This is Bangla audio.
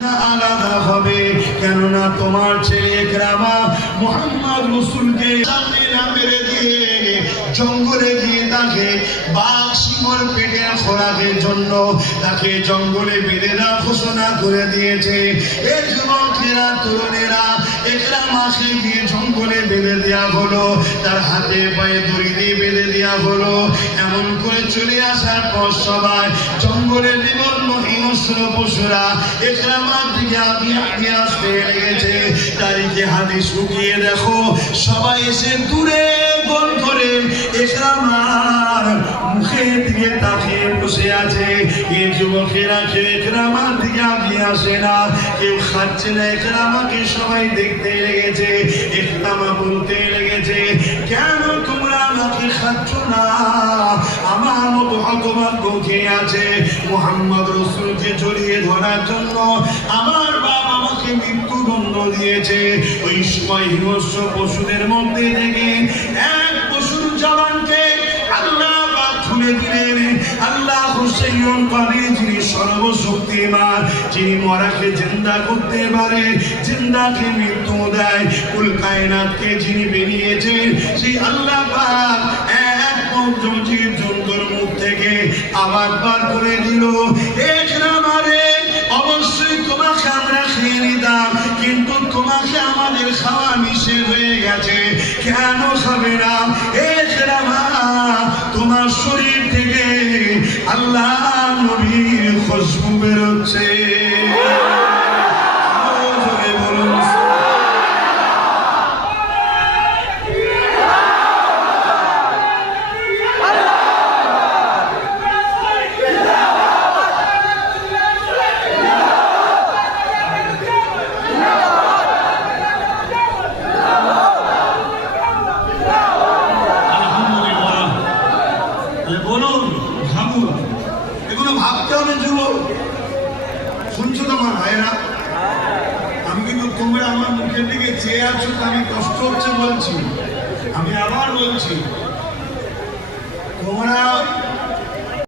আলাদা হবে, কেননা তোমার ছেলে ইকরামা মুহাম্মদ রাসূলকে সামনে না মেরে দিয়ে জঙ্গলে গিয়ে তাকে বাঘ সিংহর পেটে খোরাকের জন্য তাকে জঙ্গলে বেঁধে দেওয়া ঘোষণা করে দিয়েছে। এই যুবকেরা তরুণেরা ইকরামাকে গিয়ে জঙ্গলে বেঁধে দেওয়া হলো, তার হাতে পায়ে দড়ি দিয়ে বেঁধে দেওয়া হলো। এমন করে চলে আসার পর সবাই জঙ্গলের বিভিন্ন হিংস্র পশুরা ইকরামার দিকে আগিয়ে আসতে লেগেছে। তারিখে হাদিস শুকিয়ে দেখো, সবাই এসে দূরে গোল করে ইকরামার মুখের দিকে তাকিয়ে বসে আছে। এই যুবকেরা কেউ ইকরামার দিকে আগিয়ে আসে না, কেউ খাচ্ছে না। ইকরামাকে সবাই দেখতে লেগেছে। ইকরামা বলতে লেগেছে, কেন তোমরা আমাকে খাচ্ছ না? আমার মতো হতভাগ্য কে আছে মুহাম্মদ রাসূলকে জড়িয়ে ধরার জন্য? আমার বাবা আমাকে মৃত্যুদণ্ড দিয়েছে। ওই সময় হিংস্র পশুদের মধ্যে থেকে এক পশুর জবানকে আল্লাহ খুলে দিলেন। আল্লাহ হুসাইয়ুন কাদির, যিনি সর্বশক্তিমান, যিনি মরাকে জিন্দা করতে পারে, জিন্দাকে মৃত্যু দেয়, কুল কায়নাতকে যিনি বানিয়েছেন, সেই আল্লাহ পাক এক পঞ্চম জীব-জন্তুর মুখ থেকে আওয়াজ বার করে দিল, ইকরামারে অবশ্যই তোমাকে আমরা খেয়ে নিতাম, কিন্তু তোমাকে আমাদের খাওয়া নিষেধ হয়ে গেছে। কেন খাবে না? ইকরামা, তোমার শরীর থেকে আল্লাহ নবীর খুশবু বেরোচ্ছে। এগুলো ভাবতে হবে যুবক। শুনছো তো আমার ভাইরা? আমি কিন্তু তোমরা আমার মুখের দিকে চেয়ে আছো, আমি কষ্ট হচ্ছে বলছি। আমি আবার বলছি, তোমরা